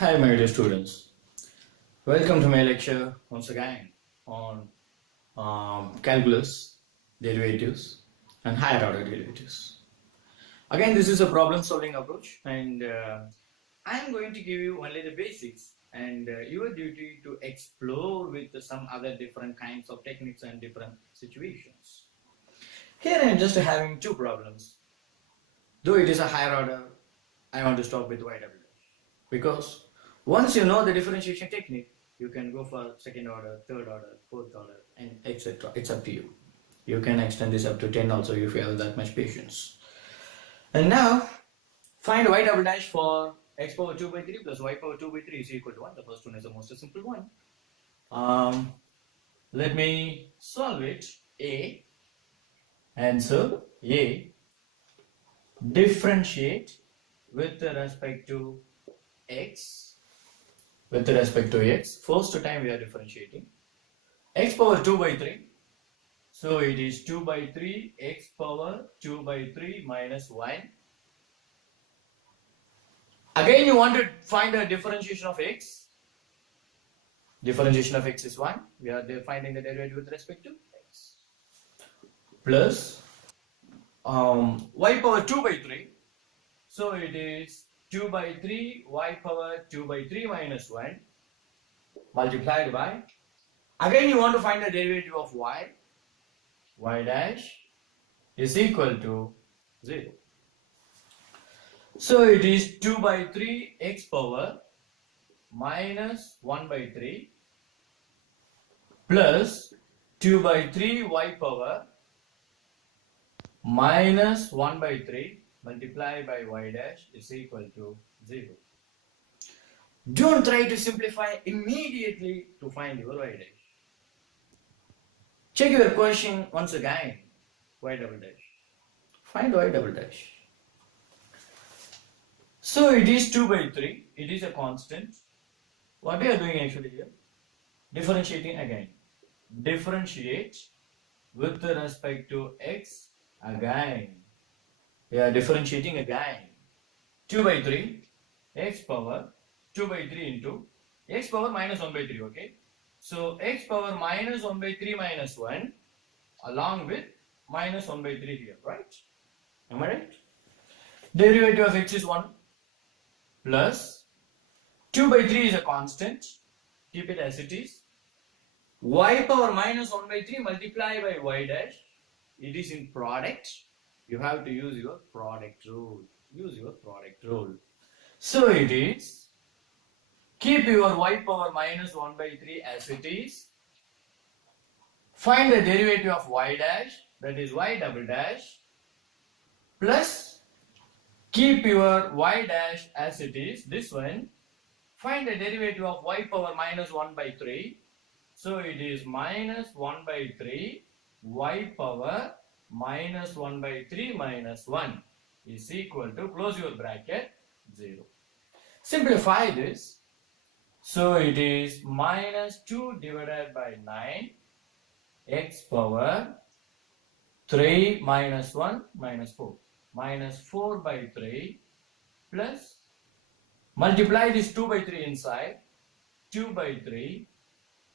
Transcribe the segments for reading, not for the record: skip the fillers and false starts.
Hi, my dear students. Welcome to my lecture once again on calculus, derivatives, and higher order derivatives. Again, this is a problem solving approach, and I'm going to give you only the basics, and your duty to explore with some other different kinds of techniques and different situations. Here I am just having two problems. Though it is a higher order, I want to stop with y double dash because once you know the differentiation technique, you can go for second order, third order, fourth order, and etc. It's up to you. You can extend this up to 10 also if you have that much patience. And now, find y double dash for x power 2 by 3 plus y power 2 by 3 is equal to 1. The first one is the most simple one. Let me solve it. A. Answer A. Differentiate with respect to x. With respect to x. First time we are differentiating. X power 2 by 3. So it is 2 by 3 x power 2 by 3 minus 1. Again you want to find a differentiation of x. Differentiation of x is 1. We are finding the derivative with respect to x. Plus y power 2 by 3. So it is 2 by 3 y power 2 by 3 minus 1 multiplied by. Again you want to find the derivative of y. Y dash is equal to 0. So it is 2 by 3 x power minus 1 by 3 plus 2 by 3 y power minus 1 by 3 multiplied by y dash is equal to 0. Don't try to simplify immediately to find your y dash. Check your question once again. Y double dash. Find y double dash. So it is 2 by 3. It is a constant. What we are doing actually here? Differentiating again. Differentiate with respect to x again. We are differentiating again. 2 by 3 x power 2 by 3 into x power minus 1 by 3, okay? So x power minus 1 by 3 minus 1 along with minus 1 by 3 here, right? Am I right? Derivative of x is 1 plus 2 by 3 is a constant. Keep it as it is. Y power minus 1 by 3 multiplied by y dash. It is in product. You have to use your product rule. Use your product rule. So it is, keep your y power minus 1 by 3 as it is. Find the derivative of y dash, that is y double dash, plus keep your y dash as it is, this one. Find the derivative of y power minus 1 by 3. So it is minus 1 by 3 y power minus 1 by 3 minus 1 is equal to, close your bracket, 0. Simplify this. So it is minus 2 divided by 9 x power 3 minus 1 minus 4. Minus 4 by 3 plus, multiply this 2 by 3 inside, 2 by 3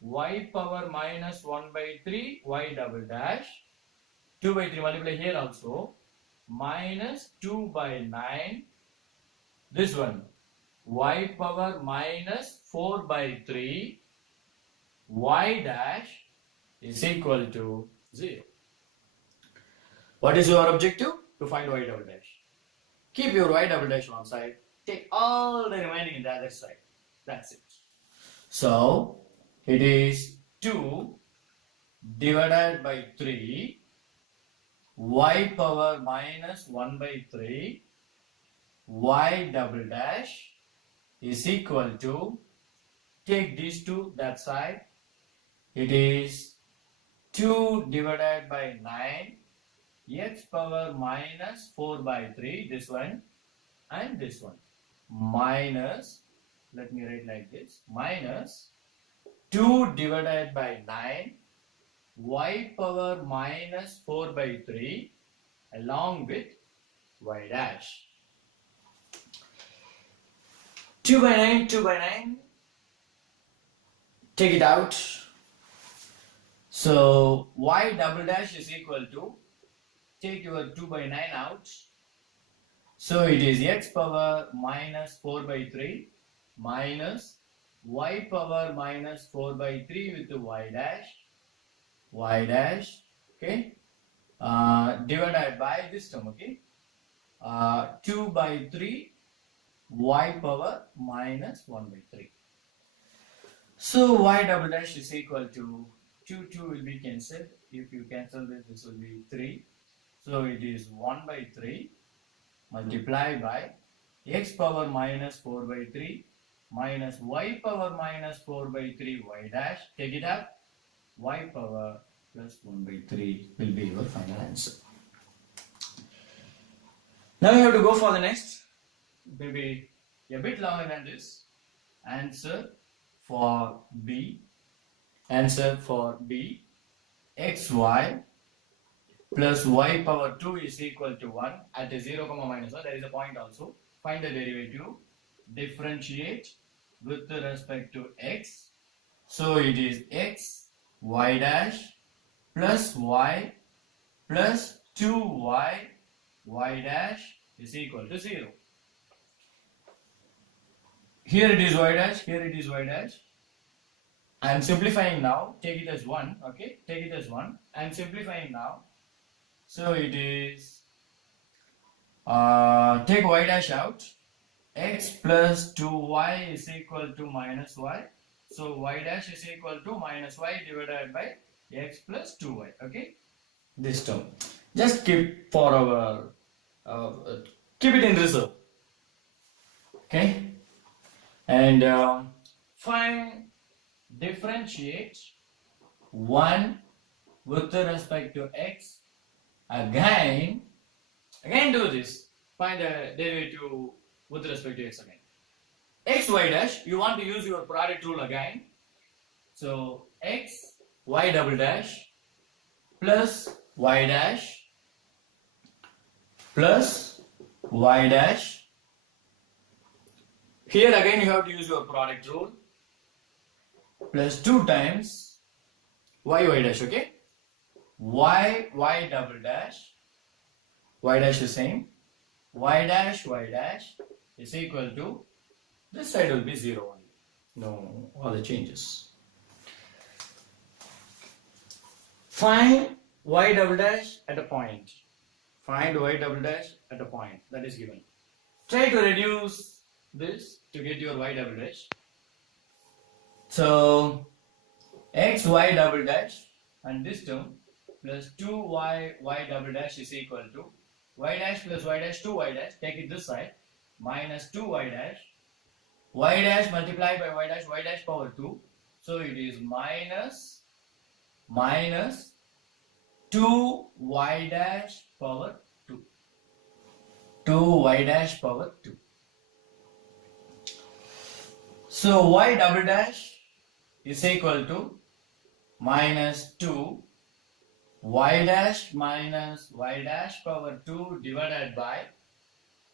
y power minus 1 by 3 y double dash, 2 by 3 multiply here also, minus 2 by 9, this one, y power minus 4 by 3 y dash is equal to 0. What is your objective? To find y double dash. Keep your y double dash one side, take all the remaining in the other side. That's it. So it is 2 divided by 3 y power minus 1 by 3 y double dash is equal to, take these two that side, it is 2 divided by 9 x power minus 4 by 3, this one and this one, minus, let me write like this, minus 2 divided by 9 y power minus 4 by 3 along with y dash. 2 by 9, 2 by 9. Take it out. So y double dash is equal to, take your 2 by 9 out. So it is x power minus 4 by 3 minus y power minus 4 by 3 with the y dash, okay, divided by this term, okay, 2 by 3 y power minus 1 by 3. So y double dash is equal to 2 will be cancelled. If you cancel this will be 3. So it is 1 by 3 multiplied by x power minus 4 by 3 minus y power minus 4 by 3 y dash. Take it up. Y power plus 1 by 3 will be your final answer. Now you have to go for the next, maybe a bit longer than this. Answer for B. Answer for B. xy plus y power 2 is equal to 1 at a 0, minus 1. There is a point also. Find the derivative. Differentiate with respect to x. So it is x y dash plus y plus 2y y dash is equal to 0. Here it is y dash, here it is y dash. I am simplifying now. Take it as 1. Okay, take it as 1. I am simplifying now. So it is, take y dash out. X plus 2y is equal to minus y. So y dash is equal to minus y divided by x plus 2y. Okay, this term. Just keep for our, keep it in reserve. Okay, and differentiate 1 with respect to x. Again do this. Find the derivative with respect to x again. X y dash, you want to use your product rule again. So x y double dash plus y dash plus y dash. Here again you have to use your product rule. Plus 2 times y dash, okay? Y double dash, y dash is same, y dash is equal to, this side will be 0 only. No other changes. Find y double dash at a point. Find y double dash at a point that is given. Try to reduce this to get your y double dash. So x y double dash and this term plus 2y y double dash is equal to y dash plus y dash 2y dash, take it this side, minus 2y dash multiplied by y dash power 2. So it is minus 2y dash power 2. 2y dash power 2. So y double dash is equal to minus 2 y dash minus y dash power 2 divided by,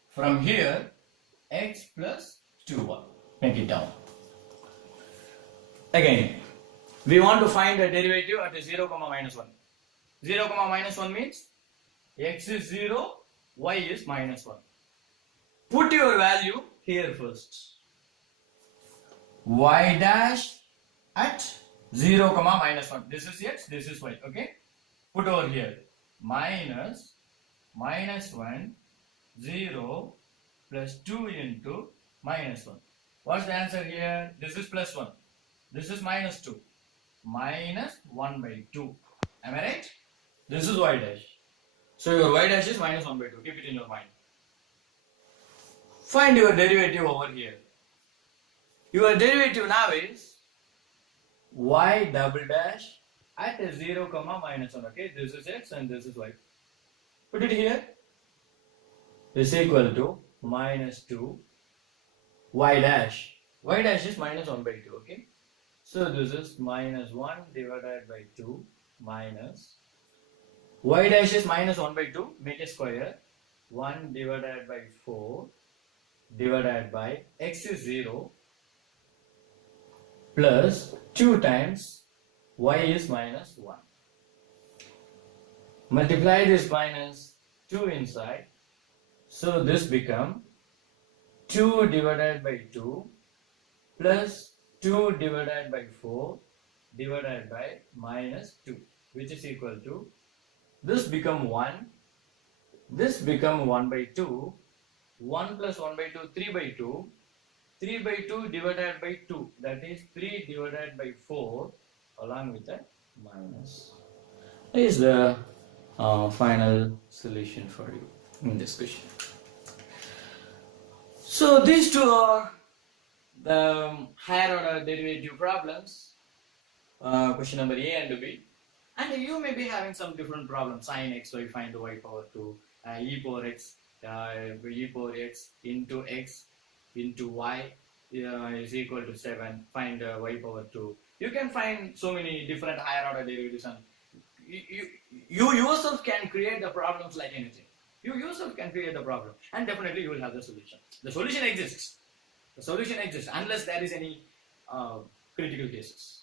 from here, x plus 2y. Make it down. Again, we want to find a derivative at a 0, minus 1. 0, minus 1 means x is 0, y is minus 1. Put your value here first. Y dash at 0, minus 1. This is x, this is y. Okay? Put over here. Minus 1, 0 plus 2 into minus 1. What's the answer here? This is plus 1. This is minus 2. Minus 1 by 2. Am I right? This is y dash. So your y dash is minus 1 by 2. Keep it in your mind. Find your derivative over here. Your derivative now is y double dash at a 0, minus 1. Okay, this is x and this is y. Put it here. Is equal to minus 2 y dash. Y dash is minus 1 by 2. Okay, so this is minus 1 divided by 2 minus y dash is minus 1 by 2. Make a square. 1 divided by 4 divided by x is 0 plus 2 times y is minus 1. Multiply this minus 2 inside. So this become 2 divided by 2 plus 2 divided by 4 divided by minus 2, which is equal to, this become 1, this become 1 by 2, 1 plus 1 by 2, 3 by 2, 3 by 2 divided by 2, that is 3 divided by 4 along with a minus. This is the final solution for you in this question. So these two are the higher order derivative problems, question number A and B. And you may be having some different problems. Sin x, y, find y power 2, e power x into x into y is equal to 7, find y power 2. You can find so many different higher order derivatives, and you yourself can create the problems like anything. You yourself can create the problem, and definitely you will have the solution. The solution exists. The solution exists unless there is any critical cases.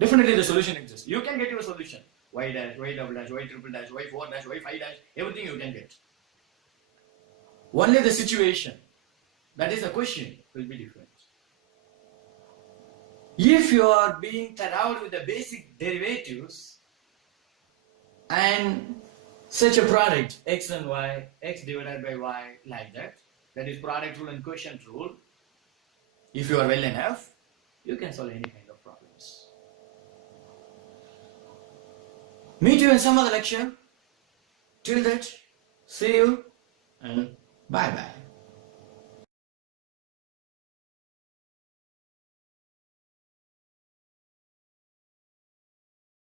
Definitely the solution exists. You can get your solution. Y dash, y double dash, y triple dash, y 4 dash, y 5 dash, everything you can get. Only the situation, that is the question, will be different. If you are being taught out with the basic derivatives and such a product, x and y, x divided by y, like that is product rule and quotient rule. If you are well enough, you can solve any kind of problems. Meet you in some other lecture. Till that, see you and bye bye.